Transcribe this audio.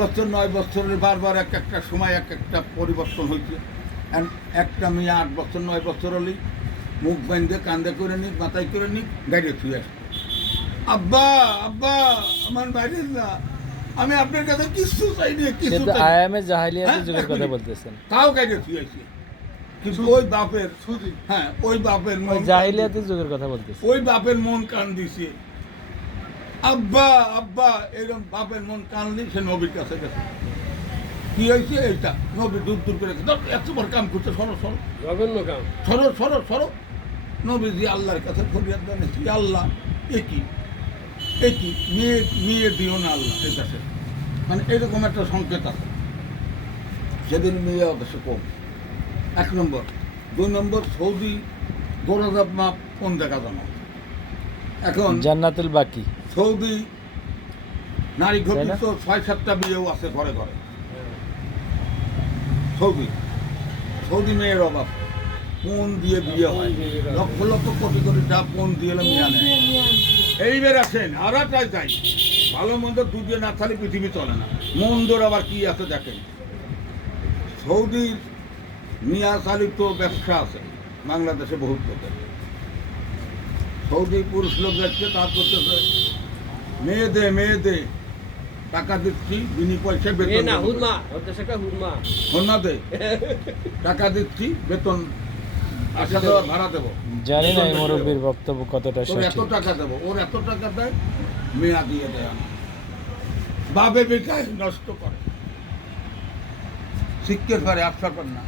বছর 9 বছরের বারবার এক একটা সময় এক একটা পরিবর্তন হয়েছে। একটা মেয়ে 8 বছর 9 বছর হলেই মুখ বাঁধে কান্দে করে নিক, মাথায় করে নিক, গাড়ি ছুঁয়ে আসবে, আব্বা আব্বা আমার বাইরে না, আমি আপনার কাছে কিছু চাইনি, কিছু আয়ামে জাহেলিয়াতের যুগের কথা বলতেছেন। তাও গাড়ি ছুঁয়ে আসছে, কিন্তু ওই বাপের হ্যাঁ ওই বাপের মন জাহেলিয়াতের যুগের কথা বলতেছেন। ওই বাপের মন কান দিছে, আব্বা আব্বা এরকম বাপের মন কানলি সে নবীর কাছে গেছে। কি হয়েছে এইটা, নবী দূর দূর করে এত বড় কাম করছে, সরো সরো জঘন্য কাম, সরো সরো সরো। নবীজি আল্লাহর কাছে ফরিয়াদ জানিয়েছি, আল্লাহ একই একই মেয়ে মেয়ে দিও না আল্লাহ এই কাছে, মানে এরকম একটা সংকেত আছে। সেদিন মেয়ে অবশ্য কম, 1 নম্বর। 2 নম্বর, সৌদি গোরাজাব মাপ কোন জায়গা জানো? এখন জান্নাতুল বাকি সৌদি নারী ঘটিত 6-7টা বিয়েও আছে ঘরে ঘরে। সৌদি সৌদি মেয়ের অভাব, ফোন দিয়ে বিয়ে হয়, লক্ষ লক্ষ কোটি কোটি টাকা ফোন দিয়ে মেয়ে নেয়। এইবার আসেন আর তাই তাই ভালো মন্দ দুধে না থাকলে পৃথিবী চলে না। মন্দর আবার কি আছে দেখেন, সৌদির মিয়া চালিত ব্যবসা আছে বাংলাদেশে বহুত লোকের। সৌদি পুরুষ লোক যাচ্ছে, তার করতেছে মেয়ে দে টাকা দিচ্ছি, বিনি পয়সায় বেতন দেবো। হুরমা দে, টাকা দিচ্ছি, বেতন আসা দেওয়া ভাড়া দেবো। জানি না এই মুরব্বীর বক্তব্য কতটা ওর এত সঠিক। টাকা দেবো, ওর এত টাকা দেয়, মেয়া দিয়ে দেয় আমার বাবে বেকার নষ্ট করে, শিক্ষের পারে আশা কর না।